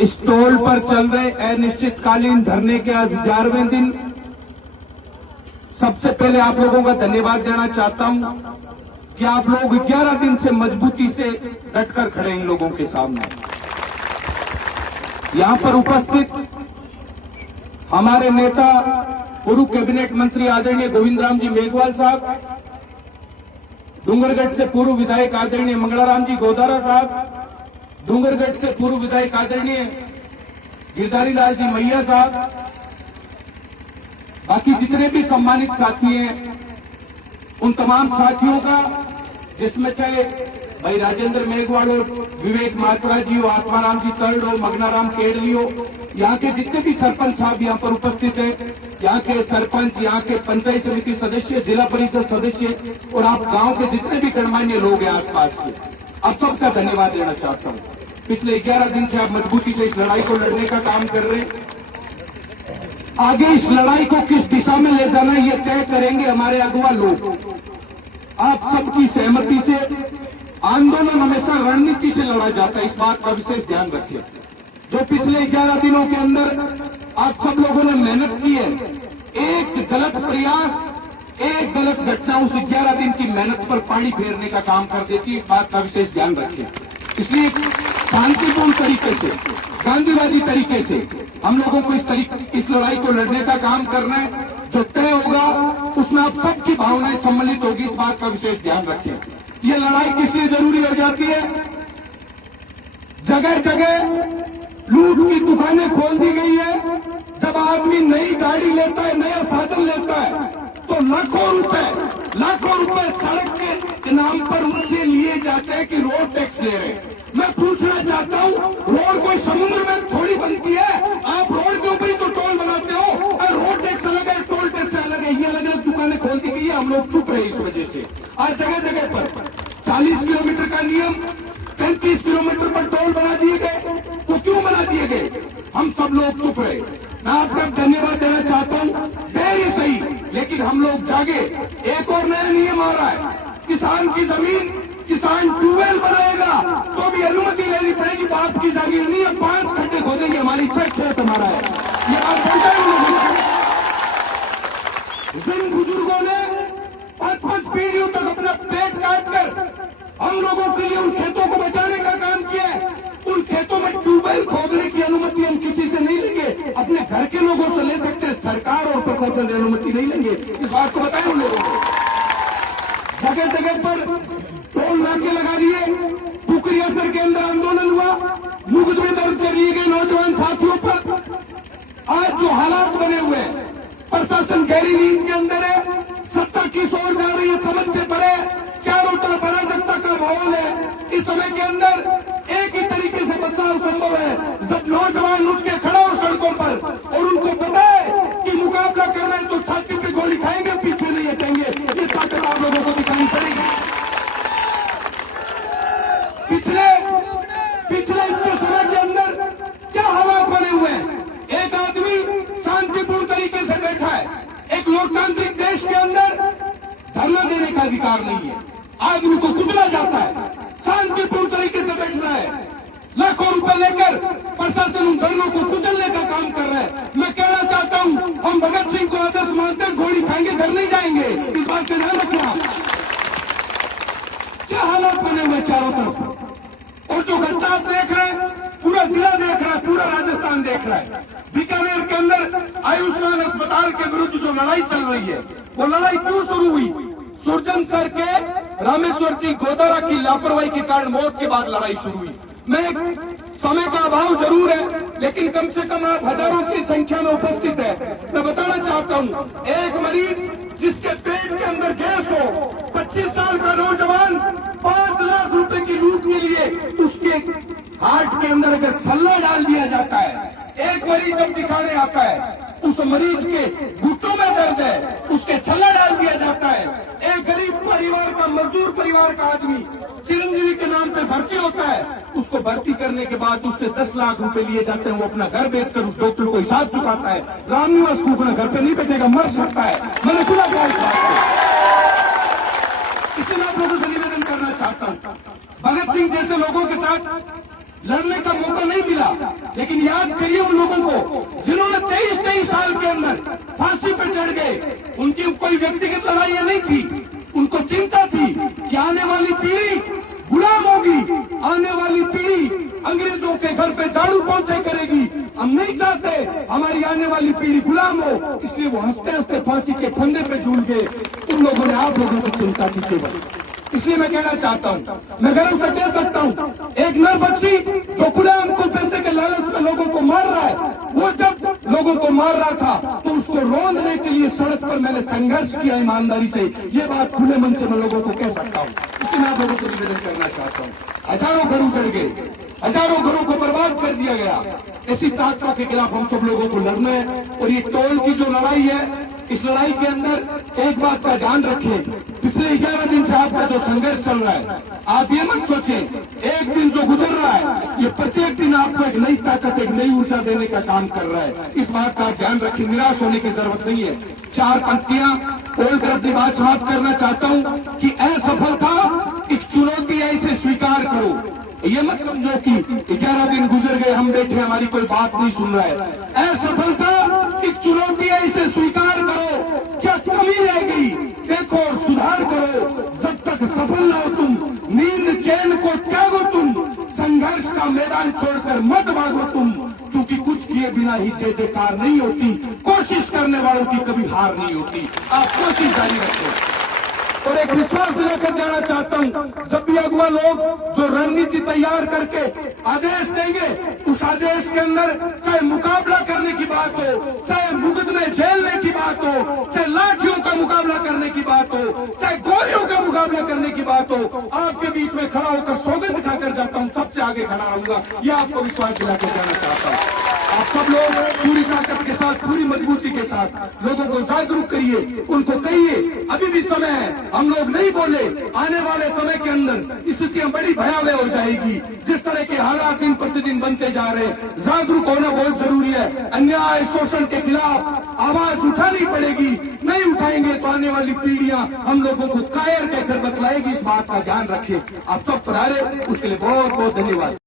Stall पर चल रहे अनिश्चितकालीन धरने के आज 11वें दिन सबसे पहले आप लोगों का धन्यवाद देना चाहता हूं कि आप लोग 11 दिन से मजबूती से डटकर खड़े इन लोगों के सामने। यहां पर उपस्थित हमारे नेता पूर्व कैबिनेट मंत्री आदरणीय गोविंद राम जी मेघवाल साहब, डूंगरगढ़ से पूर्व विधायक आदरणीय मंगलाराम जी गोदारा साहब, डूंगरगढ़ से पूर्व विधायक आदरणीय गिरधारी लाल जी मैया साहब, बाकी जितने भी सम्मानित साथी हैं उन तमाम साथियों का, जिसमें चाहे भाई राजेंद्र मेघवाल हो, विवेक मात्रा जी हो, आत्माराम जी तर्ड हो, मगनाराम केडली हो, यहाँ के जितने भी सरपंच साहब यहाँ पर उपस्थित हैं, यहाँ के सरपंच, यहाँ के पंचायत समिति सदस्य, जिला परिषद सदस्य और आप गांव के जितने भी गणमान्य लोग हैं आसपास के, आप सबका धन्यवाद देना चाहता हूँ। पिछले 11 दिन से आप मजबूती से इस लड़ाई को लड़ने का काम कर रहे हैं। आगे इस लड़ाई को किस दिशा में ले जाना है ये तय करेंगे हमारे अगुवा लोग। आप सबकी सहमति से आंदोलन हमेशा रणनीति से लड़ा जाता है, इस बात का विशेष ध्यान रखिए। जो पिछले 11 दिनों के अंदर आप सब लोगों ने मेहनत की है, एक गलत प्रयास, एक गलत घटना उस 11 दिन की मेहनत पर पानी फेरने का काम कर देती है, इस बात का विशेष ध्यान रखिए। इसलिए शांतिपूर्ण तरीके से, गांधीवादी तरीके से हम लोगों को इस लड़ाई को लड़ने का काम करना है। जो तय होगा उसमें आप सबकी भावनाएं सम्मिलित होगी, इस बात का विशेष ध्यान रखें। ये लड़ाई किस लिए जरूरी हो जाती है? जगह जगह लूट की दुकानें खोल दी गई है। जब आदमी नई गाड़ी लेता है, नया साधन लेता है, तो लाखों रुपए सड़क के नाम पर उनसे लिए जाते हैं कि रोड टैक्स ले रहे हैं। मैं पूछना चाहता हूं, रोड कोई समुद्र में थोड़ी बनती है? आप रोड के ऊपर ही तो टोल बनाते हो, और रोड टैक्स अलग है, टोल टैक्स अलग है, ये अलग अलग दुकानें खोल दी गई है। हम लोग चुप रहे इस वजह से। आज जगह जगह पर 40 किलोमीटर का नियम 35 किलोमीटर पर टोल बना दिए गए। तो क्यों बना दिए गए? हम सब लोग चुप रहे। मैं आपका धन्यवाद देना चाहता हूं, देर सही लेकिन हम लोग जागे। एक और नया नियम आ रहा है, किसान की जमीन किसान ट्यूबवेल बनाएगा तो भी अनुमति लेनी पड़ेगी। बाप की जागीर नहीं है, 5 खड्डे खोदेंगे, हमारी खेत हमारा है। ये बात बोलता है। जिन बुजुर्गों ने 5-5 पीढ़ियों तक अपना पेट काट कर हम लोगों के लिए उन खेतों को बचाने का काम किया है, उन खेतों में ट्यूबवेल खोदने की अनुमति हम किसी से नहीं लेंगे, अपने घर के लोगों से ले सकते हैं, सरकार और प्रशासन से अनुमति नहीं लेंगे। इस बात को बताएं उन लोगों को। जगह जगह पर टोल नाके लगा दिए। कुकरी असर के अंदर आंदोलन हुआ, मुकदमे दर्ज कर लिए गए नौजवान साथियों पर। आज जो हालात बने हुए हैं, प्रशासन गहरी नींद के अंदर है, सत्ता किस ओर जा रही है समझ से परे, चारों तरफ अराजकता का माहौल है। इस समय के अंदर एक ही तरीके से बदलाव संभव है, जब नौजवान उठ के खड़ा हो सड़कों पर और उनको पता है कि मुकाबला करना है तो छाती पे गोली खाएंगे, पीछे नहीं हटेंगे। ये ताकत आप लोगों को दिखानी पड़ेगी। पिछले इतने समय के अंदर क्या हालात बने हुए हैं? एक आदमी शांतिपूर्ण तरीके से बैठा है। एक लोकतांत्रिक देश के अंदर धरना देने का अधिकार नहीं है, आदमी को कुचला जाता है। शांतिपूर्ण तरीके से बैठना है, लाखों रुपए लेकर प्रशासन उन धरनों को कुचलने का काम कर रहा है। मैं कहना चाहता हूं, हम भगत सिंह को आदर्श मानते हैं, गोली खाएंगे, घर नहीं जाएंगे। इस बात का ध्यान रखना। क्या हालात बने हुए चारों तरफ, और जो घटना आप देख रहे हैं, पूरा जिला देख रहा है, पूरा राजस्थान देख रहा है। बीकानेर के अंदर आयुष्मान अस्पताल के विरुद्ध जो लड़ाई चल रही है, वो लड़ाई क्यों शुरू हुई? सुरजन सर के रामेश्वर जी गोदारा की लापरवाही के कारण मौत के बाद लड़ाई शुरू हुई। मैं समय का अभाव जरूर है, लेकिन कम से कम आप हजारों की संख्या में उपस्थित है। मैं बताना चाहता हूं, एक मरीज जिसके पेट के अंदर गैस हो, 25 साल का नौजवान 5 लाख रुपए की लूट के लिए उसके हार्ट के अंदर अगर छल्ला डाल दिया जाता है, एक मरीज जब दिखाने आता है, उस मरीज के घुटनों में दर्द है, उसके छल्ला डाल दिया जाता है। एक गरीब परिवार का, मजदूर परिवार का आदमी चिरंजीवी के नाम पे भर्ती होता है, उसको भर्ती करने के बाद उससे 10 लाख रुपए लिए जाते हैं। वो अपना घर बेचकर उस डॉक्टर को हिसाब चुकाता है। रामनिवास को अपना घर पे नहीं बैठेगा, मर सकता है। मैंने खुला कहा इस बात को। इसलिए मैं आप लोगों से निवेदन करना चाहता हूं, भगत सिंह जैसे लोगों के साथ लड़ने का मौका नहीं मिला। लेकिन याद करिए उन लोगों को जिन्होंने 23 साल के अंदर फांसी पर चढ़ गए। उनकी कोई व्यक्तिगत लड़ाइयां नहीं थी, उनको चिंता थी कि आने वाली पीढ़ी गुलाम होगी, आने वाली पीढ़ी अंग्रेजों के घर पे झाड़ू पोंछे करेगी। हम नहीं चाहते हमारी आने वाली पीढ़ी गुलाम हो, इसलिए वो हंसते हंसते फांसी के फंदे पे झूल गए। उन लोगों ने आप लोगों की चिंता की केवल। इसलिए मैं कहना चाहता हूं, मैं गर्व से कह सकता हूं, एक नरबख्शी जो खुलेआम को पैसे के लालच में लोगों को मार रहा है, वो जब लोगों को मार रहा था तो उसको रोकने के लिए सड़क पर मैंने संघर्ष किया ईमानदारी से। ये बात खुले मन से मैं लोगों को कह सकता हूं। इसलिए मैं आप लोगों को निवेदन करना चाहता हूं, हजारों घर उजड़ गए, हजारों घरों को बर्बाद कर दिया गया। ऐसी ताकतों के खिलाफ हम सब लोगों को लड़ना है। और ये टोल की जो लड़ाई है, इस लड़ाई के अंदर एक बात का ध्यान रखें, पिछले 11 दिन से आपका जो संघर्ष चल रहा है, आप ये मत सोचें एक दिन जो गुजर रहा है ये प्रत्येक दिन आपको एक नई ताकत, एक नई ऊर्जा देने का काम कर रहा है। इस बात का ध्यान रखें, निराश होने की जरूरत नहीं है। 4 पंक्तियां बोलकर अपनी बात समाप्त करना चाहता हूं कि असफलता एक चुनौती है, इसे स्वीकार करो। ये मत समझो कि 11 दिन गुजर गए, हम बैठे हमारी कोई बात नहीं सुन रहा है। असफलता एक चुनौती है, इसे स्वीकार करो। क्या कमी रह गई देखो और सुधार करो। जब तक सफल ना हो तुम, नींद चैन को त्यागो तुम, संघर्ष का मैदान छोड़कर मत भागो तुम, क्योंकि कुछ किए बिना ही जय जयकार नहीं होती। कोशिश करने वालों की कभी हार नहीं होती। आप कोशिश जारी रखो। और एक विश्वास दिलाकर जाना चाहता हूं, जब भी अगुवा लोग जो रणनीति तैयार करके आदेश देंगे, उस आदेश के अंदर चाहे मुकाबला करने की बात हो, चाहे मुकदमे झेलने की बात हो, चाहे लाठियों का मुकाबला करने की बात हो, चाहे गोलियों का मुकाबला करने की बात हो, आपके बीच में खड़ा होकर सौगंध दिखाकर जाता हूं, सबसे आगे खड़ा रहूंगा। यह आपको विश्वास दिलाकर जाना चाहता हूं। आप सब लोग पूरी ताकत के साथ, पूरी मजबूती के साथ लोगों को जागरूक करिए, उनको कहिए अभी भी समय है, हम लोग नहीं बोले। आने वाले समय के अंदर स्थितियां बड़ी भयावह हो जाएगी। जिस तरह के हालात दिन प्रतिदिन बनते जा रहे हैं, जागरूक होना बहुत जरूरी है। अन्याय शोषण के खिलाफ आवाज उठानी पड़ेगी। नहीं उठाएंगे तो आने वाली पीढ़ियां हम लोगों को कायर कहकर बतलाएगी। इस बात का ध्यान रखें। आप सब पधारे, उसके लिए बहुत बहुत धन्यवाद।